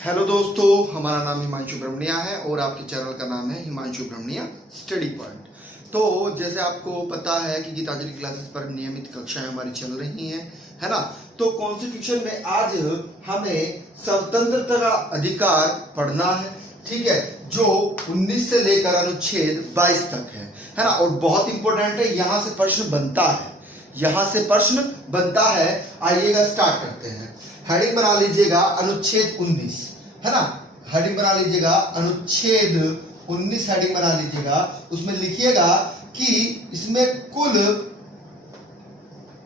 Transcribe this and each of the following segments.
Hello दोस्तों, हमारा नाम हिमांशु ब्रह्मणिया है और आपके चैनल का नाम है हिमांशु ब्रह्मणिया स्टडी पॉइंट। तो जैसे आपको पता है कि गीतांजलि क्लासेस पर नियमित कक्षाएं हमारी चल रही हैं, है ना। तो कॉन्स्टिट्यूशन में आज हमें स्वतंत्रता का अधिकार पढ़ना है, ठीक है, जो 19 से लेकर अनुच्छेद 22 तक है ना। और बहुत इंपॉर्टेंट है, यहाँ से प्रश्न बनता है, यहाँ से प्रश्न बनता है। आइएगा स्टार्ट करते हैं। हेडिंग बना लीजिएगा अनुच्छेद 19, है ना। हेडिंग बना लीजिएगा अनुच्छेद 19, हेडिंग बना लीजिएगा। उसमें लिखिएगा कि इसमें कुल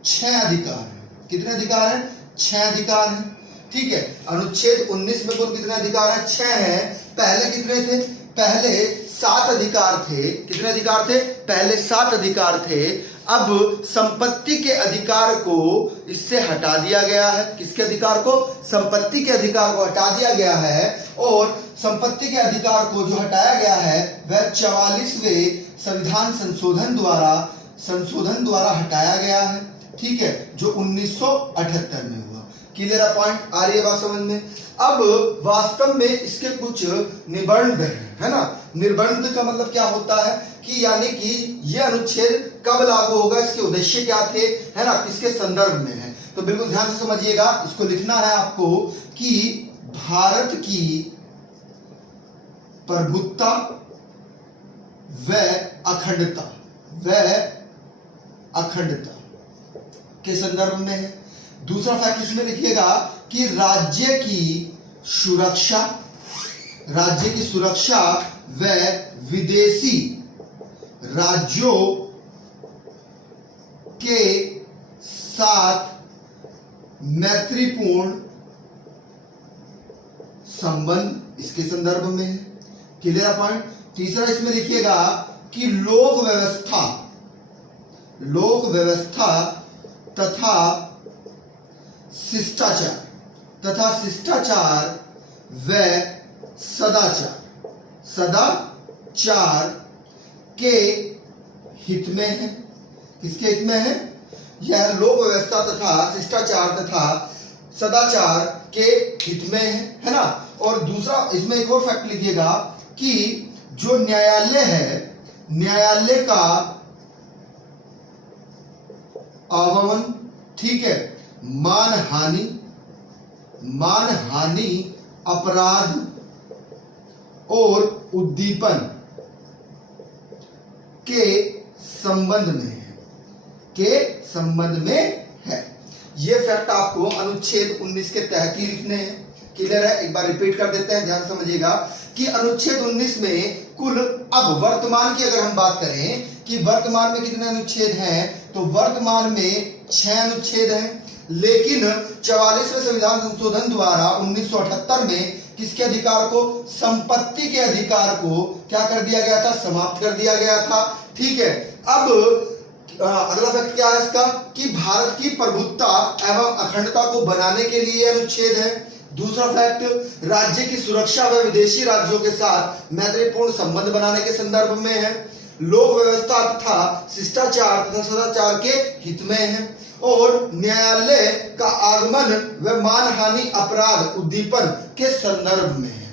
6 अधिकार है। कितने अधिकार हैं? 6 अधिकार हैं, ठीक है। अनुच्छेद 19 में कुल कितने अधिकार हैं? 6 हैं। पहले कितने थे? पहले 7 अधिकार थे। कितने अधिकार थे? पहले 7 अधिकार थे। अब संपत्ति के अधिकार को इससे हटा दिया गया है। किसके अधिकार को? संपत्ति के अधिकार को हटा दिया गया है। और संपत्ति के अधिकार को जो हटाया गया है वह 44वें संविधान संशोधन द्वारा हटाया गया है, ठीक है, जो 1978 में हुआ। क्लियर है पॉइंट? आ रही है बात समझ में? अब वास्तव में इसके कुछ निबंध है ना। निबंध का मतलब क्या होता है कि यानी कि ये अनुच्छेद कब लागू होगा, इसके उद्देश्य क्या थे, है ना, किसके संदर्भ में है। तो बिल्कुल ध्यान से समझिएगा। इसको लिखना है आपको कि भारत की प्रभुत्ता व अखंडता के संदर्भ में है। दूसरा फैक्ट इसमें लिखिएगा कि राज्य की सुरक्षा व विदेशी राज्यों के साथ मैत्रीपूर्ण संबंध इसके संदर्भ में है। Clear point? तीसरा इसमें लिखिएगा कि लोक व्यवस्था तथा शिष्टाचार व सदाचार के हित में है। किसके हित में है? यह लोक व्यवस्था तथा शिष्टाचार तथा सदाचार के हित में है ना। और दूसरा इसमें एक और फैक्ट लिखिएगा कि जो न्यायालय है, न्यायालय का आह्वान, ठीक है, मानहानि अपराध और उद्दीपन के संबंध में है। ये फैक्ट आपको अनुच्छेद 19 के तहत ही लिखने हैं। क्लियर है? एक बार रिपीट कर देते हैं, ध्यान समझिएगा कि अनुच्छेद 19 में कुल, अब वर्तमान की अगर हम बात करें कि वर्तमान में कितने अनुच्छेद हैं, तो वर्तमान में 6 अनुच्छेद हैं। लेकिन 44वें संविधान संशोधन द्वारा 1978 में किसके अधिकार को? संपत्ति के अधिकार को क्या कर दिया गया था? समाप्त कर दिया गया था, ठीक है। अब अगला फैक्ट क्या है इसका कि भारत की प्रभुत्ता एवं अखंडता को बनाने के लिए अनुच्छेद है। दूसरा फैक्ट राज्य की सुरक्षा व विदेशी राज्यों के साथ मैत्रीपूर्ण संबंध बनाने के संदर्भ में है। लोक व्यवस्था तथा शिष्टाचार तथा सदाचार के हित में है। और न्यायालय का आगमन व मानहानि अपराध उद्दीपन के संदर्भ में है,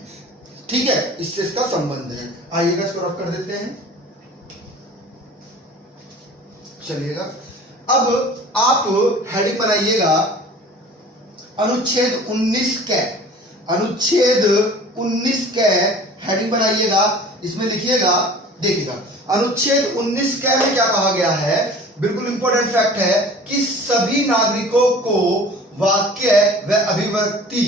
ठीक है, इससे इसका संबंध है। आइएगा इसको रफ कर देते हैं। चलिएगा, अब आप हेडिंग बनाइएगा अनुच्छेद 19 के हेडिंग बनाइएगा। इसमें लिखिएगा, देखिएगा अनुच्छेद 19 के में क्या कहा गया है। बिल्कुल इंपॉर्टेंट फैक्ट है कि सभी नागरिकों को वाक्य व अभिव्यक्ति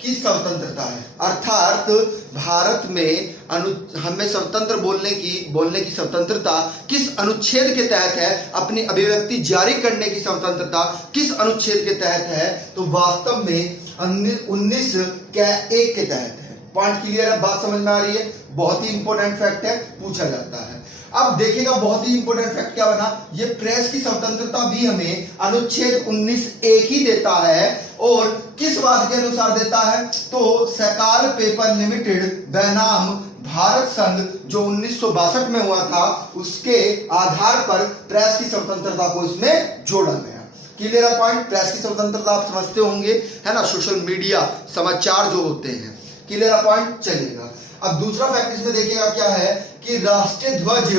की स्वतंत्रता है। अर्थात भारत में हमें स्वतंत्र बोलने की स्वतंत्रता किस अनुच्छेद के तहत है? अपनी अभिव्यक्ति जारी करने की स्वतंत्रता किस अनुच्छेद के तहत है? तो वास्तव में 19 के 1 के तहत है। पॉइंट क्लियर है? बात समझ में आ रही है? बहुत ही इंपॉर्टेंट फैक्ट है, पूछा जाता है। अब देखिएगा बहुत ही इंपॉर्टेंट फैक्ट क्या बना। ये प्रेस की स्वतंत्रता भी हमें अनुच्छेद 19 एक ही देता है। और किस बात के अनुसार देता है? तो सकाल पेपर लिमिटेड बनाम भारत संघ जो 1962 में हुआ था, उसके आधार पर प्रेस की स्वतंत्रता को इसमें जोड़ा गया। क्लियर है पॉइंट। प्रेस की स्वतंत्रता आप समझते होंगे, है ना, सोशल मीडिया समाचार जो होते हैं, क्लियर है पॉइंट, चलेगा। अब दूसरा फैक्ट इसमें देखिएगा क्या है कि राष्ट्रीय ध्वज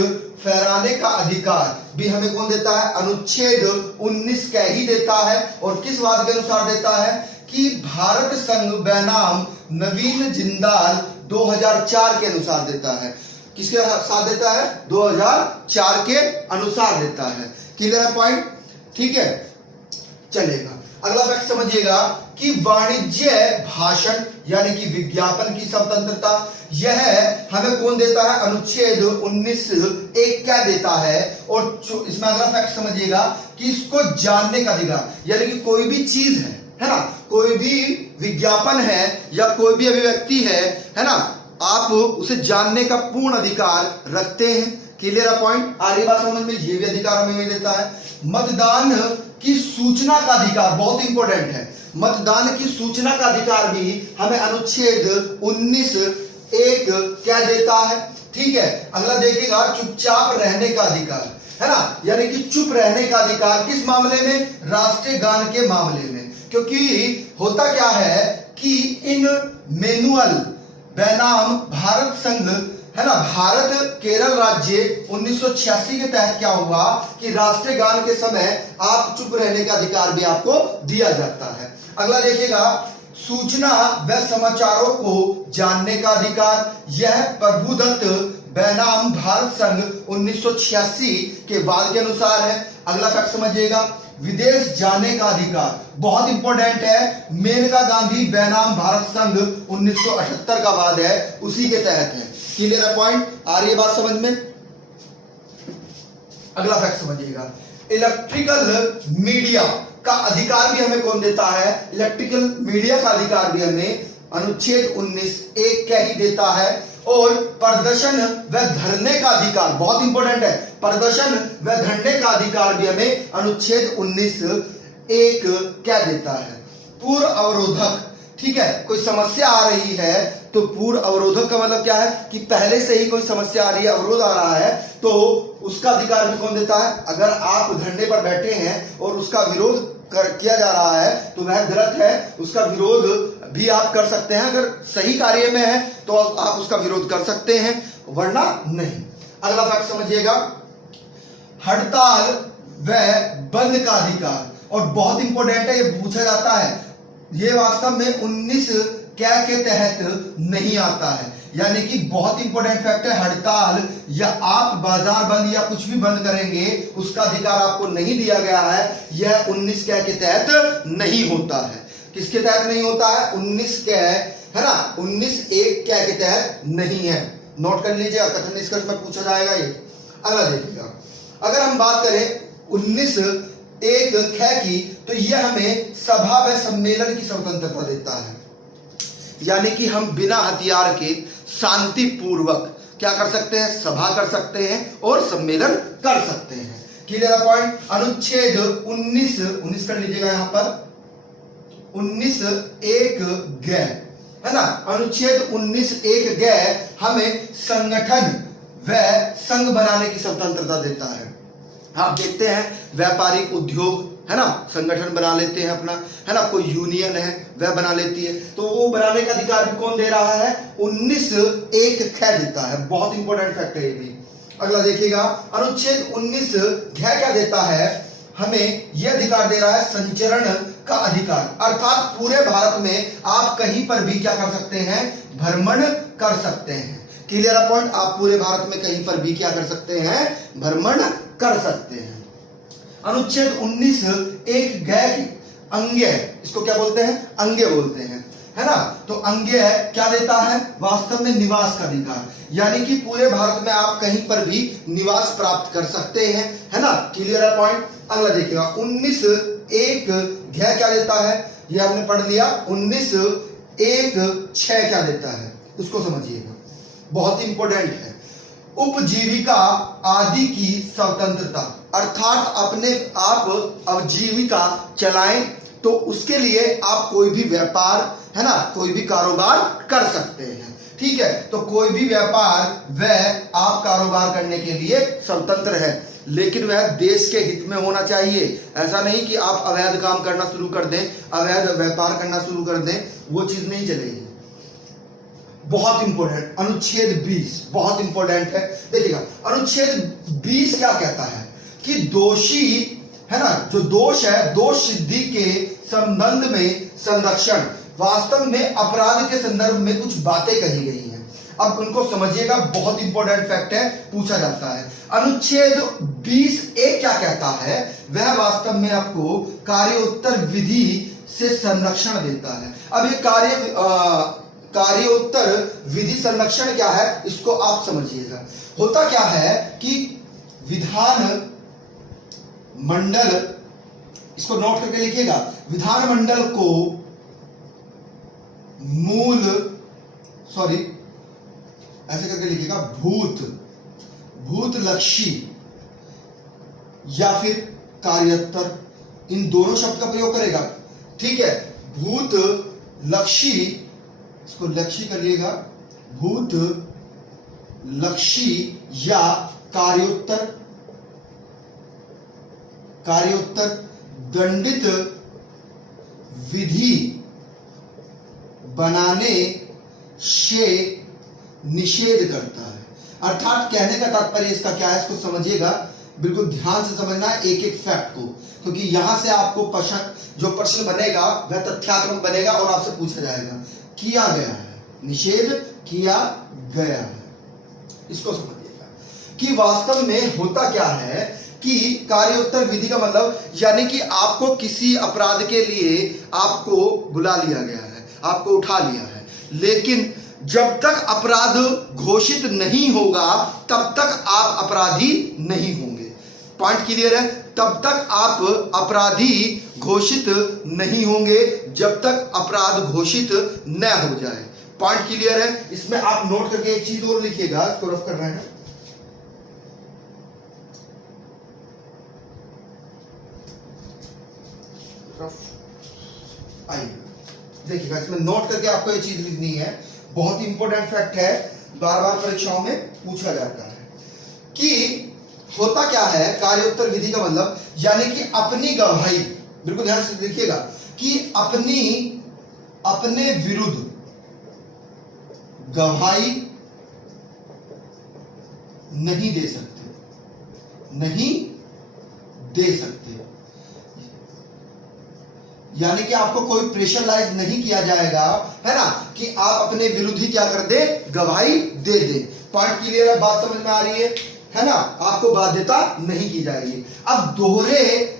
फहराने का अधिकार भी हमें कौन देता है, अनुच्छेद 19 कह ही देता है। और किस बात के अनुसार देता है कि भारत संघ बैनाम नवीन जिंदाल 2004 के अनुसार देता है। किसके साथ देता है, 2004 के अनुसार देता है। क्लियर है पॉइंट, ठीक है, चलेगा। अगला फैक्ट समझिएगा कि वाणिज्य भाषण यानी कि विज्ञापन की स्वतंत्रता, यह हमें कौन देता है, अनुच्छेद 19(1) क्या देता है। और इसमें अगला फैक्ट समझिएगा कि इसको जानने का अधिकार, यानी कि कोई भी चीज है ना, कोई भी विज्ञापन है या कोई भी अभिव्यक्ति है ना, आप उसे जानने का पूर्ण अधिकार रखते हैं। क्लियर है पॉइंट, आ रही बात समझ में, ये भी अधिकार हमें देता है। मतदान की सूचना का अधिकार बहुत इंपॉर्टेंट है, मतदान की सूचना का अधिकार भी हमें अनुच्छेद 19(1) क्या देता है, ठीक है। अगला देखिएगा चुपचाप रहने का अधिकार, है ना, यानी कि चुप रहने का अधिकार किस मामले में, राष्ट्रीय गान के मामले में। क्योंकि होता क्या है कि इन मैनुअल बैनाम भारत संघ, है ना, भारत केरल राज्य 1986 के तहत क्या हुआ कि राष्ट्रीय गान के समय आप चुप रहने का अधिकार भी आपको दिया जाता है। अगला देखिएगा सूचना व समाचारों को जानने का अधिकार, यह प्रभुदत्त बैनाम भारत संघ 1986 के बाद के अनुसार है। अगला फैक्ट समझिएगा विदेश जाने का अधिकार, बहुत इंपॉर्टेंट है, मेनका गांधी बैनाम भारत संघ 1978 का बाद है, उसी के तहत है। क्लियर है पॉइंट, आ रही है बात समझ में। अगला फैक्ट समझिएगा इलेक्ट्रिकल मीडिया का अधिकार भी हमें कौन देता है, इलेक्ट्रिकल मीडिया का अधिकार भी हमें अनुच्छेद 19(1) क्या ही देता है। और प्रदर्शन व धरने का अधिकार बहुत इंपॉर्टेंट है, प्रदर्शन व धरने का अधिकार भी हमें अनुच्छेद 19(1) क्या देता है। पूर्व अवरोधक, ठीक है, कोई समस्या आ रही है तो पूर्व अवरोधक का मतलब क्या है कि पहले से ही कोई समस्या आ रही है, अवरोध आ रहा है, तो उसका अधिकार भी कौन देता है। अगर आप धरने पर बैठे हैं और उसका विरोध किया जा रहा है तो वह गलत है, उसका विरोध भी आप कर सकते हैं। अगर सही कार्य में है तो आप उसका विरोध कर सकते हैं, वरना नहीं। अगला फैक्ट समझिएगा हड़ताल व बंद का अधिकार, और बहुत इंपॉर्टेंट है, ये पूछा जाता है, ये वास्तव में 19 क्या के तहत नहीं आता है, यानी कि बहुत इंपॉर्टेंट फैक्ट है। हड़ताल या आप बाजार बंद या कुछ भी बंद करेंगे उसका अधिकार आपको नहीं दिया गया है, यह 19 क्या के तहत नहीं होता है। किसके तहत नहीं होता है, 19 क्या है ना, 19(1) क्या के तहत नहीं है। नोट कर लीजिए, कथन निष्कर्ष में पूछा जाएगा ये। अगला देखिएगा अगर हम बात करें 19(1) ख की, तो यह हमें सभा व सम्मेलन की स्वतंत्रता देता है, यानी कि हम बिना हथियार के शांति पूर्वक क्या कर सकते हैं, सभा कर सकते हैं और सम्मेलन कर सकते हैं। Clear point. अनुच्छेद 19 कर लीजिएगा यहां पर 19(1) ग, है ना, अनुच्छेद 19(1) ग हमें संगठन व संघ बनाने की स्वतंत्रता देता है। आप देखते हैं व्यापारिक उद्योग, है ना, संगठन बना लेते हैं अपना, है ना, कोई यूनियन है वह बना लेती है, तो वो बनाने का अधिकार भी कौन दे रहा है, 19(1) ख देता है। बहुत इंपॉर्टेंट फैक्ट है ये भी। अगला देखिएगा अनुच्छेद 19 घ क्या देता है, हमें यह अधिकार दे रहा है संचरण का अधिकार, अर्थात पूरे भारत में आप कहीं पर भी क्या कर सकते हैं, भ्रमण कर सकते हैं। क्लियर पॉइंट, आप पूरे भारत में कहीं पर भी क्या कर सकते हैं, भ्रमण कर सकते हैं। अनुच्छेद 19(1) ग अंग्य, इसको क्या बोलते हैं, अंग्य बोलते हैं, है ना, तो अंग्य क्या देता है, वास्तव में निवास का अधिकार, यानी कि पूरे भारत में आप कहीं पर भी निवास प्राप्त कर सकते हैं, है ना। क्लियर है पॉइंट। अगला देखिएगा 19(1) घ क्या देता है, ये हमने पढ़ लिया। 19(1) छ क्या देता है, उसको समझिएगा, बहुत इंपॉर्टेंट है। उपजीविका आदि की स्वतंत्रता, अर्थात अपने आप आजीविका चलाएं तो उसके लिए आप कोई भी व्यापार, है ना, कोई भी कारोबार कर सकते हैं, ठीक है। तो कोई भी व्यापार व आप कारोबार करने के लिए स्वतंत्र है। लेकिन वह देश के हित में होना चाहिए। ऐसा नहीं कि आप अवैध काम करना शुरू कर दें, अवैध व्यापार करना शुरू कर दें, वो चीज नहीं चलेगी। बहुत इंपॉर्टेंट अनुच्छेद 20 बहुत इंपॉर्टेंट है। देखिएगा अनुच्छेद 20 क्या कहता है कि दोषी है ना, जो दोष है, दोष सिद्धि के संबंध में संरक्षण, वास्तव में अपराध के संदर्भ में कुछ बातें कही गई हैं। अब उनको समझिएगा, बहुत इंपॉर्टेंट फैक्ट है, पूछा जाता है। अनुच्छेद 20A क्या कहता है? वह वास्तव में आपको कार्योत्तर विधि से संरक्षण देता है। अब ये कार्योत्तर विधि संरक्षण क्या है, इसको आप समझिएगा। होता क्या है कि विधान मंडल, इसको नोट करके लिखिएगा, विधान मंडल को ऐसे करके लिखिएगा, भूतलक्षी या फिर कार्योत्तर, इन दोनों शब्द का प्रयोग करेगा। ठीक है, भूतलक्षी, इसको लक्षी करिएगा, भूतलक्षी या कार्योत्तर दंडित विधि बनाने से निषेध करता है। अर्थात कहने का तात्पर्य इसका क्या है, इसको समझिएगा, बिल्कुल ध्यान से समझना है एक एक फैक्ट को, क्योंकि यहां से आपको प्रश्न बनेगा वह तथ्यात्मक बनेगा और आपसे पूछा जाएगा। किया गया है, निषेध किया गया है, इसको समझिएगा कि वास्तव में होता क्या है कि कार्योत्तर विधि का मतलब यानी कि आपको किसी अपराध के लिए आपको बुला लिया गया है, आपको उठा लिया है, लेकिन जब तक अपराध घोषित नहीं होगा तब तक आप अपराधी नहीं होंगे। पॉइंट क्लियर है? तब तक आप अपराधी घोषित नहीं होंगे जब तक अपराध घोषित न हो जाए। पॉइंट क्लियर है? इसमें आप नोट करके एक चीज और लिखिएगा, इसको रफ कर रहे हैं। आइए देखिएगा, इसमें नोट करके आपको ये चीज लिखनी है, बहुत इंपॉर्टेंट फैक्ट है, बार बार परीक्षाओं में पूछा जाता है कि होता क्या है कार्योत्तर विधि का मतलब, यानी कि अपनी गवाही, बिल्कुल ध्यान से लिखिएगा कि अपने विरुद्ध गवाही नहीं दे सकते, यानी कि आपको कोई प्रेशराइज नहीं किया जाएगा, है ना, कि आप अपने विरुद्ध ही क्या कर दे, गवाही दे दे। पॉइंट क्लियर है? बात समझ में आ रही है ना? आपको बाध्यता नहीं की जाएगी। अब दोहरे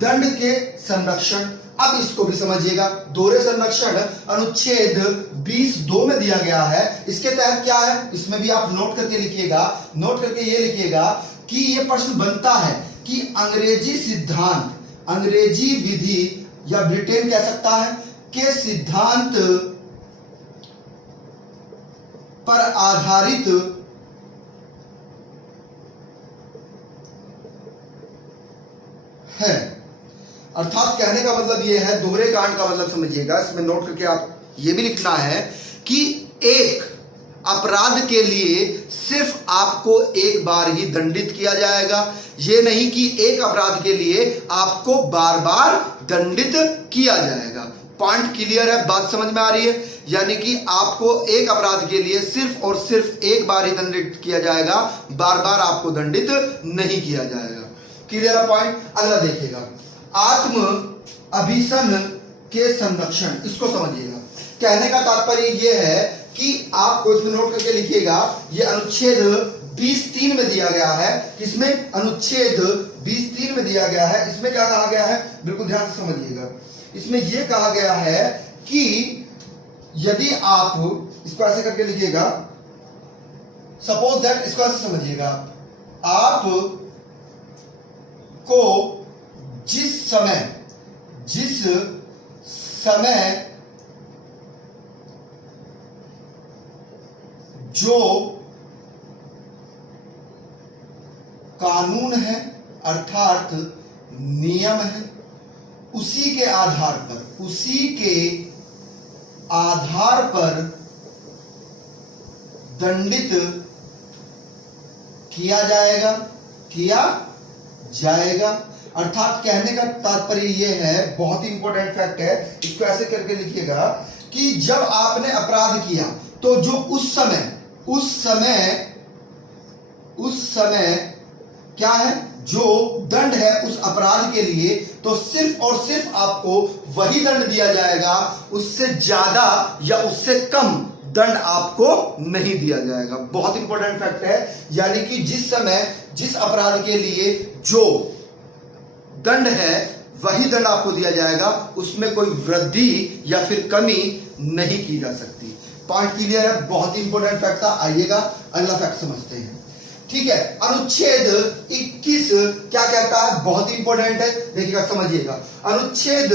दंड के संरक्षण, अब इसको भी समझिएगा। दोहरे संरक्षण अनुच्छेद 20(2) में दिया गया है। इसके तहत क्या है, इसमें भी आप नोट करके लिखिएगा, नोट करके ये लिखिएगा कि ये प्रश्न बनता है कि अंग्रेजी सिद्धांत, अंग्रेजी विधि या ब्रिटेन कह सकता है के सिद्धांत पर आधारित है। अर्थात कहने का मतलब यह है, दोहरे कांड का मतलब समझिएगा, इसमें नोट करके आप यह भी लिखना है कि एक अपराध के लिए सिर्फ आपको एक बार ही दंडित किया जाएगा, यह नहीं कि एक अपराध के लिए आपको बार बार दंडित किया जाएगा। पॉइंट क्लियर है? बात समझ में आ रही है? यानी कि आपको एक अपराध के लिए सिर्फ और सिर्फ एक बार ही दंडित किया जाएगा, बार बार आपको दंडित नहीं किया जाएगा। क्लियर है पॉइंट? अगला देखिएगा, आत्म अभिसन के संरक्षण, इसको समझिएगा। कहने का तात्पर्य यह है कि आपको इसमें नोट करके लिखिएगा, यह अनुच्छेद 20(3) में दिया गया है। इसमें अनुच्छेद 20(3) में दिया गया है। इसमें क्या कहा गया है, बिल्कुल ध्यान से समझिएगा। इसमें यह कहा गया है कि यदि आप, इसको ऐसे करके लिखिएगा, सपोज दैट, इसको ऐसे समझिएगा, आप को जिस समय जो कानून है अर्थात नियम है, उसी के आधार पर दंडित किया जाएगा, किया जाएगा। अर्थात कहने का तात्पर्य यह है, बहुत ही इंपॉर्टेंट फैक्ट है, इसको ऐसे करके लिखिएगा कि जब आपने अपराध किया तो जो उस समय क्या है, जो दंड है उस अपराध के लिए, तो सिर्फ और सिर्फ आपको वही दंड दिया जाएगा, उससे ज्यादा या उससे कम दंड आपको नहीं दिया जाएगा। बहुत इंपॉर्टेंट फैक्ट है, यानी कि जिस समय जिस अपराध के लिए जो दंड है वही दंड आपको दिया जाएगा, उसमें कोई वृद्धि या फिर कमी नहीं की जा सकती। पॉइंट क्लियर है, बहुत ही इंपॉर्टेंट फैक्ट था। आइएगा अगला फैक्ट समझते हैं। ठीक है, अनुच्छेद 21 क्या कहता है, बहुत ही इंपॉर्टेंट है, देखिएगा समझिएगा। अनुच्छेद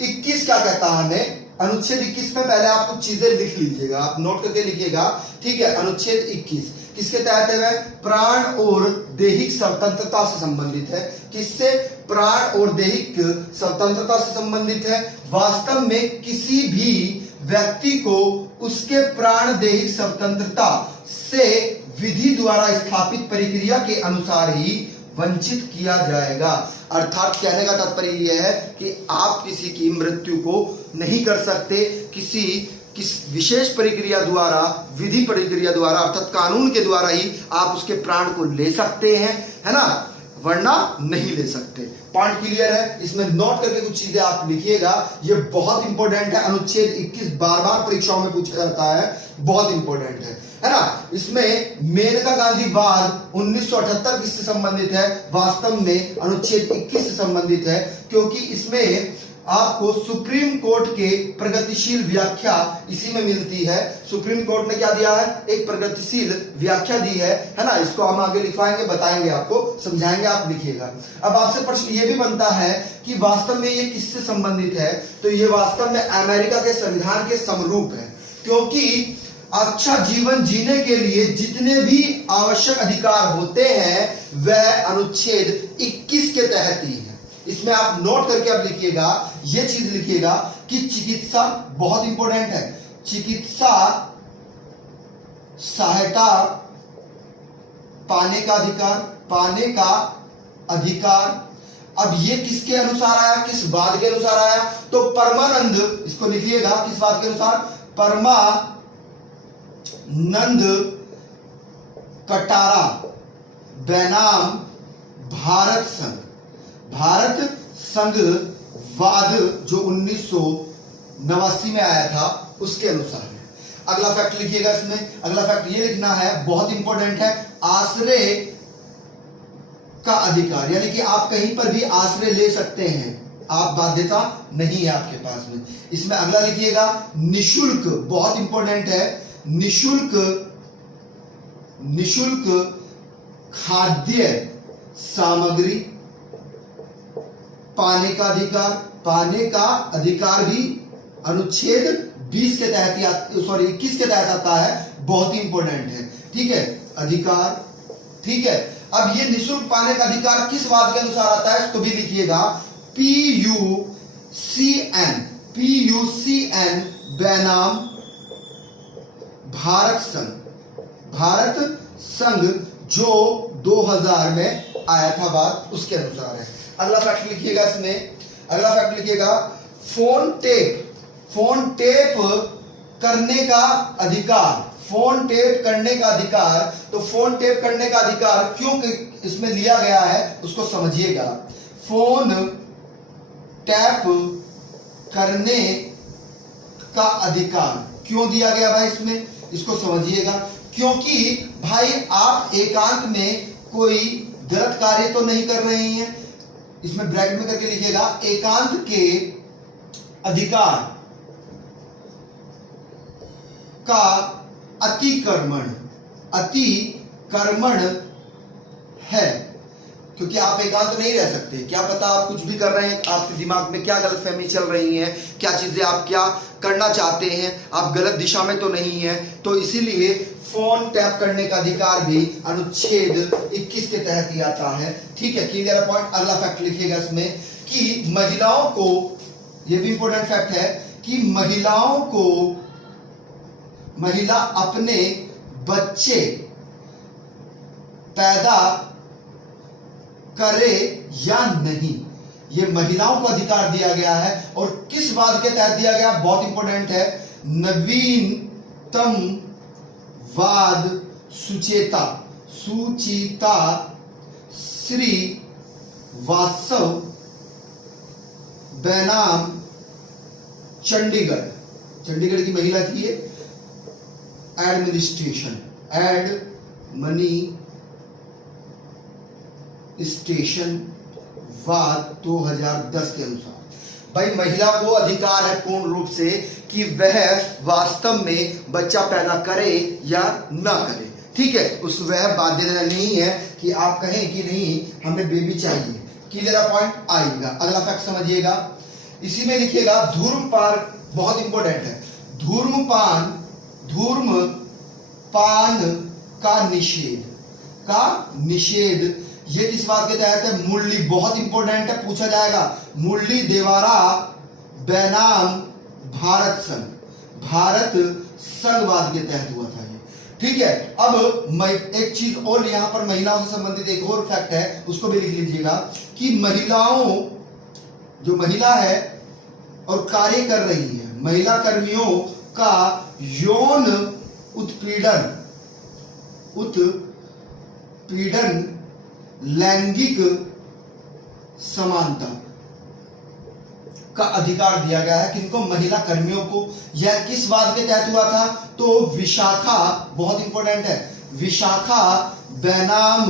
21 क्या कहता है हमें, अनुच्छेद 21 में पहले आप कुछ चीजें लिख लीजिएगा, आप नोट करके लिखिएगा। ठीक है, अनुच्छेद 21 किसके तहत है, प्राण और दैहिक स्वतंत्रता से संबंधित है। किससे, प्राण और दैहिक स्वतंत्रता से संबंधित है। वास्तव में किसी भी व्यक्ति को उसके प्राण दैहिक स्वतंत्रता से विधि द्वारा स्थापित प्रक्रिया के अनुसार ही वंचित किया जाएगा। अर्थात कहने का तात्पर्य यह है कि आप किसी की मृत्यु को नहीं कर सकते, किस विशेष प्रक्रिया द्वारा, विधि प्रक्रिया द्वारा, अर्थात कानून के द्वारा ही आप उसके प्राण को ले सकते हैं, है ना, वरना नहीं ले सकते। पॉइंट क्लियर है, इसमें नोट करके कुछ चीजें आप लिखिएगा, ये बहुत इंपॉर्टेंट है। अनुच्छेद 21 बार बार परीक्षाओं में पूछा जाता है, बहुत इंपॉर्टेंट है ना। इसमें मेनका गांधी वाद 1978 किससे संबंधित है, वास्तव में अनुच्छेद 21 से संबंधित है, क्योंकि इसमें आपको सुप्रीम कोर्ट के प्रगतिशील व्याख्या इसी में मिलती है। सुप्रीम कोर्ट ने क्या दिया है, एक प्रगतिशील व्याख्या दी है ना। इसको हम आगे लिखवाएंगे, बताएंगे आपको, समझाएंगे, आप लिखिएगा। अब आपसे प्रश्न ये भी बनता है कि वास्तव में ये किससे संबंधित है, तो ये वास्तव में अमेरिका के संविधान के समरूप है, क्योंकि अच्छा जीवन जीने के लिए जितने भी आवश्यक अधिकार होते हैं वह अनुच्छेद 21 के तहत ही है। इसमें आप नोट करके अब लिखिएगा, ये चीज लिखिएगा कि चिकित्सा, बहुत इंपॉर्टेंट है, चिकित्सा सहायता पाने का अधिकार। अब ये किसके अनुसार आया, किस वाद के अनुसार आया, तो परमानंद, इसको लिखिएगा, किस वाद के अनुसार, परमानंद कटारा बनाम भारत संघ वाद जो 1989 में आया था उसके अनुसार है। अगला फैक्ट लिखिएगा, इसमें अगला फैक्ट ये लिखना है, बहुत इंपॉर्टेंट है, आश्रय का अधिकार, यानी कि आप कहीं पर भी आश्रय ले सकते हैं, आप बाध्यता नहीं है आपके पास में। इसमें अगला लिखिएगा निशुल्क, बहुत इंपॉर्टेंट है, निशुल्क खाद्य सामग्री पाने का अधिकार भी अनुच्छेद 20 के तहत, 21 के तहत आता है, बहुत ही इंपॉर्टेंट है। ठीक है, अधिकार, ठीक है। अब ये निःशुल्क पाने का अधिकार किस वाद के अनुसार आता है, इसको भी लिखिएगा, PUCN बनाम भारत संघ जो 2000 में आया था बात, उसके अनुसार है। अगला फैक्ट लिखिएगा, इसमें अगला फैक्ट लिखिएगा, फोन टेप करने का अधिकार, फोन टेप करने का अधिकार। तो फोन टेप करने का अधिकार क्यों इसमें लिया गया है उसको समझिएगा। फोन टैप करने का अधिकार क्यों दिया गया भाई इसमें, इसको समझिएगा। क्योंकि भाई आप एकांत में कोई गलत कार्य तो नहीं कर रहे हैं, इसमें ब्रैकेट में करके लिखिएगा, एकांत के अधिकार का अतिक्रमण है, क्योंकि आप एकांत नहीं रह सकते। क्या पता आप कुछ भी कर रहे हैं, आपके दिमाग में क्या गलतफहमी चल रही है, क्या चीजें आप क्या करना चाहते हैं, आप गलत दिशा में तो नहीं है। तो इसीलिए फोन टैप करने का अधिकार भी अनुच्छेद 21 के तहत ही आता है। ठीक है, क्लियर पॉइंट। अगला फैक्ट लिखिएगा इसमें कि महिलाओं को, यह भी इंपॉर्टेंट फैक्ट है कि महिला अपने बच्चे पैदा करे या नहीं, ये महिलाओं को अधिकार दिया गया है। और किस बात के तहत दिया गया, बहुत इंपॉर्टेंट है, नवीनतम वाद सुचेता श्री वास्तव बैनाम चंडीगढ़ की महिला थी ये, एडमिनिस्ट्रेशन वाद 2010 के अनुसार। भाई महिला को अधिकार है पूर्ण रूप से कि वह वास्तव में बच्चा पैदा करे या ना करे, ठीक है। उस वह बाध्यता नहीं है कि आप कहें कि नहीं हमें बेबी चाहिए। क्लियर पॉइंट आएगा। अगला फैक्ट समझिएगा, इसी में लिखिएगा धूम्रपान, बहुत इंपॉर्टेंट है, धूम्रपान का निषेध ये किस बात के तहत है, मुरली, बहुत इंपॉर्टेंट है, पूछा जाएगा, मुरली देवारा बैनाम भारत संघवाद के तहत हुआ था ये, ठीक है। अब एक चीज और यहाँ पर महिलाओं से संबंधित एक और फैक्ट है, उसको भी लिख लीजिएगा कि जो महिला है और कार्य कर रही है, महिला कर्मियों का यौन उत्पीड़न लैंगिक समानता का अधिकार दिया गया है। किनको, महिला कर्मियों को। यह किस बात के तहत हुआ था, तो विशाखा, बहुत इंपॉर्टेंट है, विशाखा बैनाम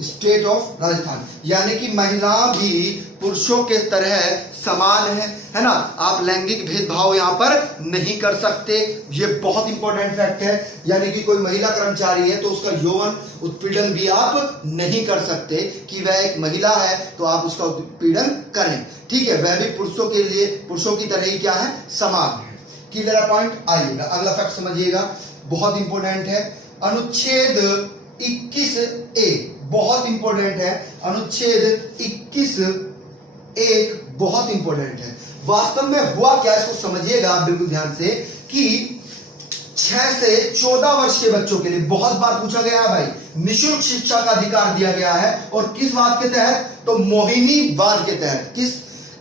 स्टेट राजस्थान, यानी कि महिला भी पुरुषों के तरह समान है ना, आप लैंगिक भेदभाव यहां पर नहीं कर सकते। ये बहुत इंपॉर्टेंट फैक्ट है, यानी कि कोई महिला कर्मचारी है तो उसका यौन उत्पीड़न भी आप नहीं कर सकते कि वह एक महिला है तो आप उसका उत्पीड़न करें, ठीक है। वह भी पुरुषों की तरह ही क्या है, समान है। क्लियर पॉइंट आइएगा। अगला फैक्ट समझिएगा, बहुत इंपॉर्टेंट है, अनुच्छेद 21A, बहुत इंपॉर्टेंट है, अनुच्छेद 21(1) बहुत इंपॉर्टेंट है। वास्तव में हुआ क्या, इसको समझिएगा बिल्कुल ध्यान से, कि 6 से 14 वर्ष के बच्चों के लिए बहुत बार पूछा गया है भाई, निःशुल्क शिक्षा का अधिकार दिया गया है। और किस बात के तहत, तो मोहिनीवाद के तहत।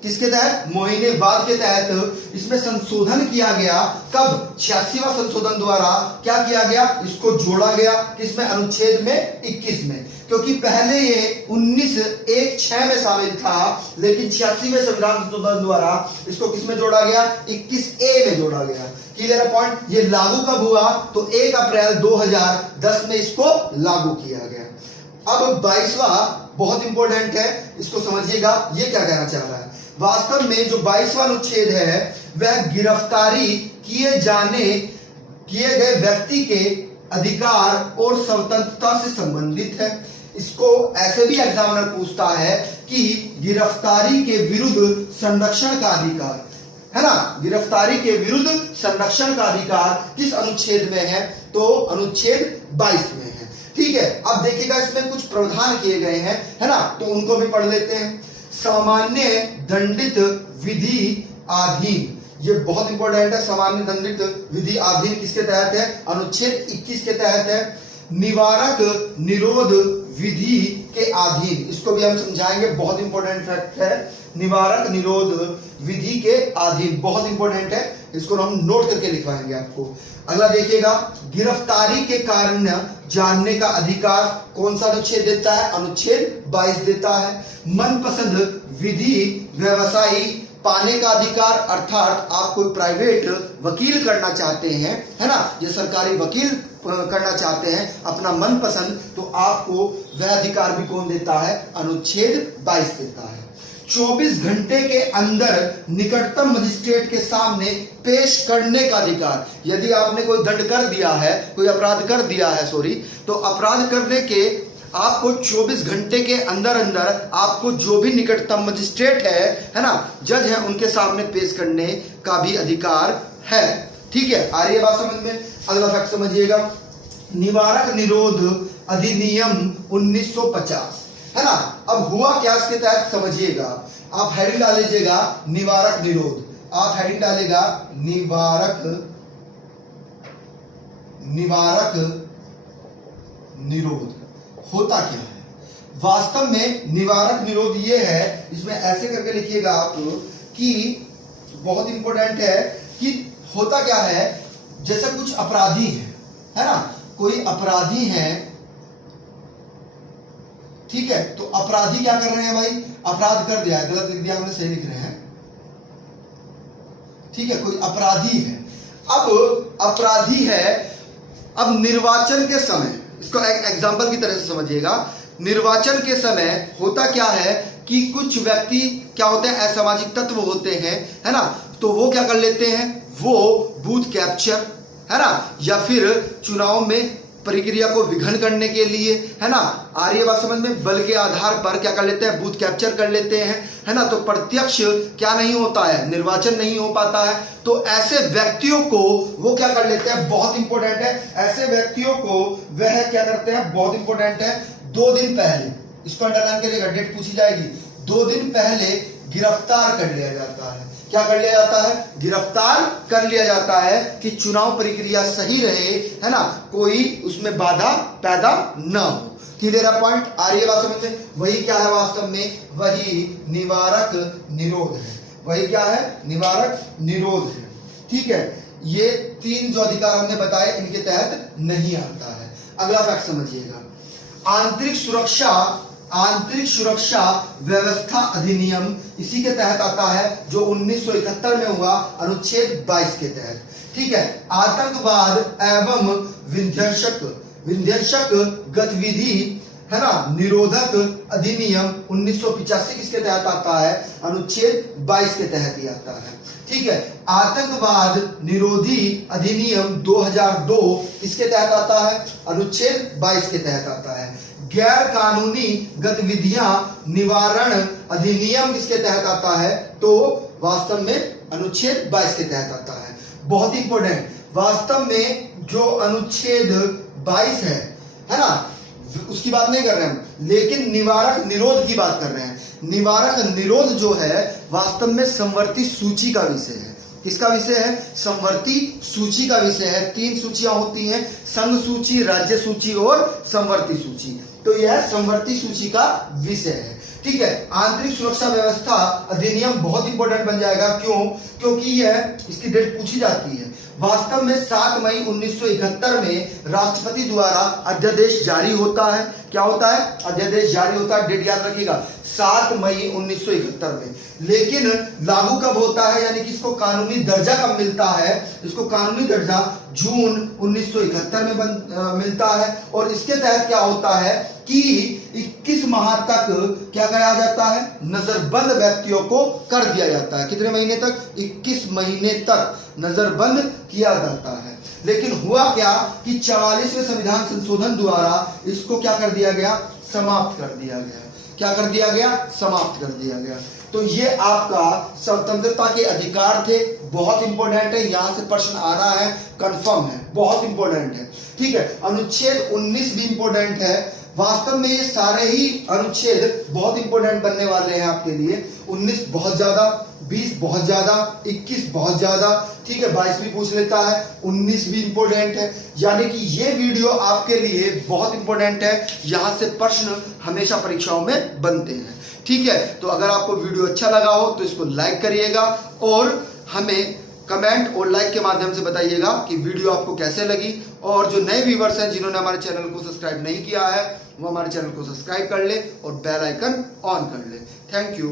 किसके तहत, मोहिनीवाद के तहत इसमें संशोधन किया गया। कब, 86वां संशोधन द्वारा क्या किया गया, इसको जोड़ा गया किसमें, अनुच्छेद में 21 में, क्योंकि पहले ये 19(1)(6) में शामिल था, लेकिन 86वें संविधान संशोधन द्वारा इसको किसमें जोड़ा गया, 21A में जोड़ा गया। Clear point. ये लागू कब हुआ, तो 1 अप्रैल 2010 में इसको लागू किया गया। अब 22वां बहुत इंपॉर्टेंट है, इसको समझिएगा, ये क्या कहना चाह रहा है। वास्तव में जो 22वां अनुच्छेद है वह गिरफ्तारी किए गए व्यक्ति के अधिकार और स्वतंत्रता से संबंधित है। इसको ऐसे भी एग्जामिनर पूछता है कि गिरफ्तारी के विरुद्ध संरक्षण का अधिकार है ना, गिरफ्तारी के विरुद्ध संरक्षण का अधिकार किस अनुच्छेद में है, तो अनुच्छेद 22 में है, ठीक है। अब देखिएगा इसमें कुछ प्रावधान किए गए हैं, है ना, तो उनको भी पढ़ लेते हैं। सामान्य दंडित विधि अधीन, ये बहुत इंपॉर्टेंट है, सामान्य दंडित विधि अधीन किसके तहत है, अनुच्छेद 21 के तहत है। निवारक निरोध विधि के अधीन, इसको भी हम समझाएंगे, बहुत इंपॉर्टेंट फैक्ट है, निवारक निरोध विधि के अधीन, बहुत इंपॉर्टेंट है, इसको हम नोट करके लिखवाएंगे आपको। अगला देखिएगा, गिरफ्तारी के कारण जानने का अधिकार कौन सा अनुच्छेद देता है, अनुच्छेद 22 देता है। मनपसंद विधि व्यवसायी पाने का अधिकार, अर्थात आप कोई प्राइवेट वकील करना चाहते हैं, है ना, ये सरकारी वकील करना चाहते हैं अपना मनपसंद, तो आपको वह अधिकार भी कौन देता है, अनुच्छेद 22 देता है। 24 घंटे के अंदर निकटतम मजिस्ट्रेट के सामने पेश करने का अधिकार, यदि आपने कोई दंड कर दिया है, कोई अपराध कर दिया है, तो अपराध करने के आपको 24 घंटे के अंदर आपको जो भी निकटतम मजिस्ट्रेट है ना, जज है, उनके सामने पेश करने का भी अधिकार है, ठीक है। आ रही है बात समझ में। अगला फैक्ट समझिएगा, निवारक निरोध अधिनियम 1950, है ना। अब हुआ क्या इसके तहत समझिएगा, आप हेडिंग डाल लीजिएगा निवारक निरोध, आप हेडिंग डालेगा निवारक निवारक निरोध होता क्या है? वास्तव में निवारक निरोध ये है, इसमें ऐसे करके लिखिएगा आप कि बहुत इंपॉर्टेंट है कि होता क्या है, जैसे कुछ अपराधी है ना, कोई अपराधी है, ठीक है, तो अपराधी क्या कर रहे हैं भाई, अपराध कर दिया है, गलत लिख दिया हमने, सही लिख रहे हैं, ठीक है, कोई अपराधी है। अब अपराधी है, अब निर्वाचन के समय, इसको एक एग्जांपल की तरह से समझिएगा, निर्वाचन के समय होता क्या है कि कुछ व्यक्ति क्या होते हैं, असामाजिक तत्व होते हैं, है ना, तो वो क्या कर लेते हैं, वो बूथ कैप्चर, है ना, या फिर चुनाव में प्रक्रिया को विघ्न करने के लिए, है ना, आ रही है बात समझ में, बल के आधार पर क्या कर लेते हैं, बूथ कैप्चर कर लेते हैं, है ना, तो प्रत्यक्ष क्या नहीं होता है, निर्वाचन नहीं हो पाता है। तो ऐसे व्यक्तियों को वो क्या कर लेते हैं, बहुत इंपॉर्टेंट है, ऐसे व्यक्तियों को वह क्या करते हैं, बहुत इंपॉर्टेंट है, 2 दिन पहले, इसको अंडरलाइन करिएगा, डेट पूछी जाएगी, 2 दिन पहले गिरफ्तार कर लिया जाता है। क्या कर लिया जाता है, गिरफ्तार कर लिया जाता है कि चुनाव प्रक्रिया सही रहे, है ना, कोई उसमें बाधा पैदा न हो। क्लियर है पॉइंट, आ रही है बात समझ में? वही क्या है वास्तव में, वही निवारक निरोध है, वही क्या है, निवारक निरोध है, ठीक है। ये 3 जो अधिकार हमने बताए इनके तहत नहीं आता है। अगला फैक्ट समझिएगा, आंतरिक सुरक्षा व्यवस्था अधिनियम इसी के तहत आता है, जो 1971 में हुआ, अनुच्छेद 22 के तहत, ठीक है। आतंकवाद एवं विध्वंसक गतिविधि, है ना, निरोधक अधिनियम 1985 किसके तहत आता है, अनुच्छेद 22 के तहत ही आता है, ठीक है। आतंकवाद निरोधी अधिनियम 2002 इसके तहत आता है, अनुच्छेद 22 के तहत आता है। गैर कानूनी गतिविधियां निवारण अधिनियम किसके तहत आता है, तो वास्तव में अनुच्छेद 22 के तहत आता है। बहुत इंपॉर्टेंट, वास्तव में जो अनुच्छेद 22 है ना, उसकी बात नहीं कर रहे हम, लेकिन निवारक निरोध की बात कर रहे हैं। निवारक निरोध जो है वास्तव में संवर्ती सूची का विषय है। किसका विषय है, संवर्ती सूची का विषय है। 3 सूचियां होती हैं, संघ सूची, राज्य सूची और संवर्ती सूची, तो यह संवर्ती सूची का विषय है, ठीक है। आंतरिक सुरक्षा व्यवस्था अधिनियम बहुत इंपॉर्टेंट बन जाएगा, क्यों, क्योंकि यह, इसकी डेट पूछी जाती है। वास्तव में 7 मई 1971 में राष्ट्रपति द्वारा अध्यादेश जारी होता है। क्या होता है, अध्यादेश जारी होता है, डेट याद रखिएगा, 7 मई 1971 में। लेकिन लागू कब होता है, यानी कि इसको कानूनी दर्जा कब मिलता है, इसको कानूनी दर्जा जून 1971 में मिलता है। और इसके तहत क्या होता है कि 21 माह तक क्या करा जाता है, नजरबंद व्यक्तियों को कर दिया जाता है। कितने महीने तक, 21 महीने तक नजरबंद किया जाता है। लेकिन हुआ क्या कि 44वें संविधान संशोधन द्वारा इसको क्या कर दिया गया, समाप्त कर दिया गया। क्या कर दिया गया, समाप्त कर दिया गया। तो ये आपका स्वतंत्रता के अधिकार थे, बहुत इंपॉर्टेंट है, यहां से प्रश्न आ रहा है, कंफर्म है, बहुत इंपॉर्टेंट है, ठीक है। अनुच्छेद 19 भी इंपॉर्टेंट है। वास्तव में ये सारे ही अनुच्छेद बहुत इंपॉर्टेंट बनने वाले हैं आपके लिए। 19 बहुत ज्यादा, 20 बहुत ज्यादा, 21 बहुत ज्यादा, ठीक है, 22 भी पूछ लेता है, 19 भी इंपॉर्टेंट है। यानी कि ये वीडियो आपके लिए बहुत इंपॉर्टेंट है, यहां से प्रश्न हमेशा परीक्षाओं में बनते हैं, ठीक है। तो अगर आपको वीडियो अच्छा लगा हो तो इसको लाइक करिएगा और हमें कमेंट और लाइक के माध्यम से बताइएगा कि वीडियो आपको कैसे लगी। और जो नए व्यूवर्स हैं जिन्होंने हमारे चैनल को सब्सक्राइब नहीं किया है, वो हमारे चैनल को सब्सक्राइब कर ले और बेल आइकन ऑन कर ले। Thank you.